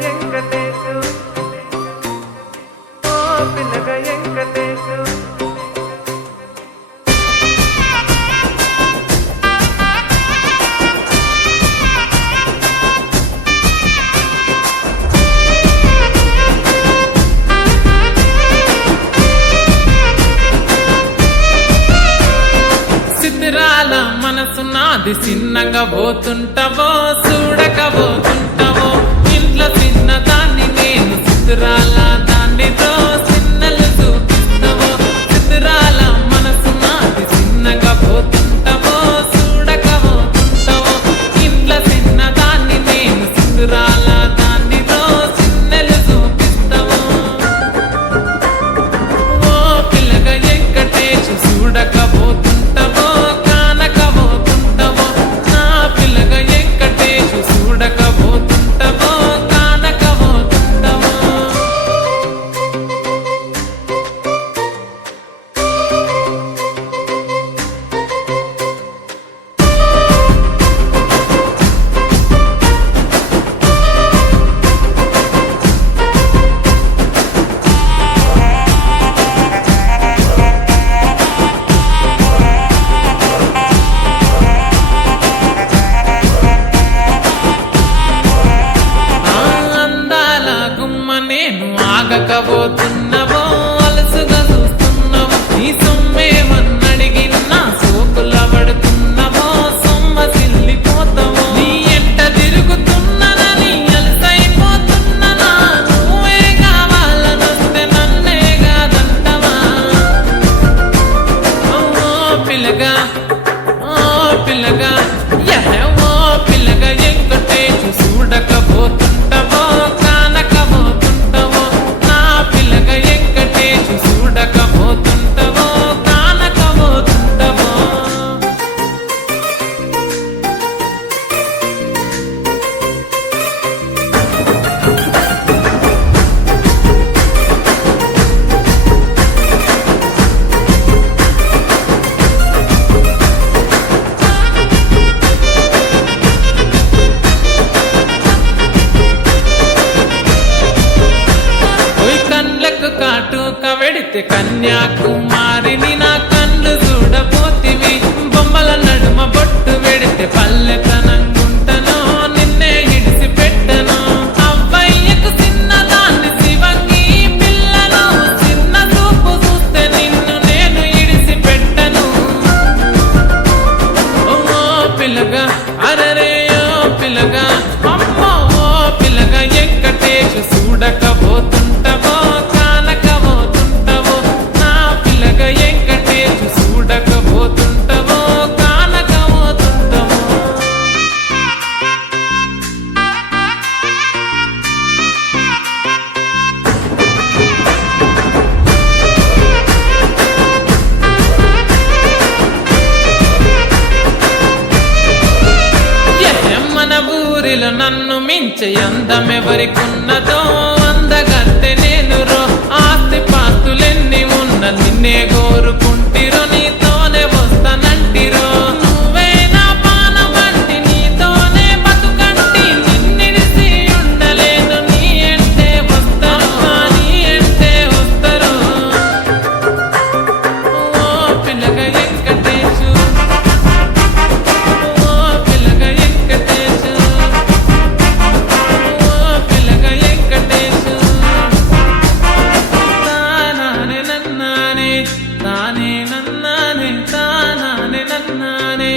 వెంకటేశు ఓ పిల్లగ వెంకటేశు సిద్ధిరాల మనసు నాది చిన్నగా పోతుంటావో చూడకపోతుంటావో ఇంట్లో చిన్న దాన్ని నేను సిద్ధిరాల దాన్నితో చిన్నలు చూపిస్తావో సిద్ధిరాల మనసు నాది చిన్నగా పోతుంటావో చూడకపోతుంటావో ఇంట్లో చిన్న దాన్ని నేను సిద్ధిరాల దాన్నితో చిన్నలు చూపిస్తావో ఓ పిల్లగా వెంకటేశు చూడకపోతుంటావో ఆగకపోతున్నావో అలసుగా చూస్తున్నావో నీ సొమ్మేమన్నడిగినా సోకుల పడుతున్నావో సొమ్మ సిల్లిపోతావో నీ ఎంట తిరుగుతున్నానని అలసైపోతున్నానా నువ్వే కావాలనొస్తే నన్నే కాదంటవా ఓ పిల్లగా ఓ పిల్లగా వెంకటేశు చూడకపోతుంటావో కాటుక వెడితే కన్యాకుమారిని నా కళ్ళు చూడపోతివి బొమ్మల నడుమ బొట్టు వెడితే పల్లెతనంగుంటనో నిన్నే ఇడిసి పెట్టను అవ్వయ్యకు చిన్నదాన్ని శివంగి పిల్లను చిన్న చూపు చూస్తే నిన్ను నేను ఇడిసి పెట్టను ఓ పిల్లగా అరరే ఓ పిల్లగా అమ్మో ఓ పిల్లగా వెంకటేశు చూడకపోతుంటావో నన్ను మించే అందమెవరికున్నదో అందగత్తె నేను రో ఆస్తి పాస్తులెన్ని ఉన్న నిన్నే కోరుకుంటిరో నీతోనే వస్తానంటిరో నువ్వే నా పానబంటి నీతోనే బతుకంటి నిన్నిడిసి ఉండలేను నీ అంటే వస్తాను నీ అంటే వస్తారు ఓ పిల్లగా వెంకటేశు తానే నన్నానే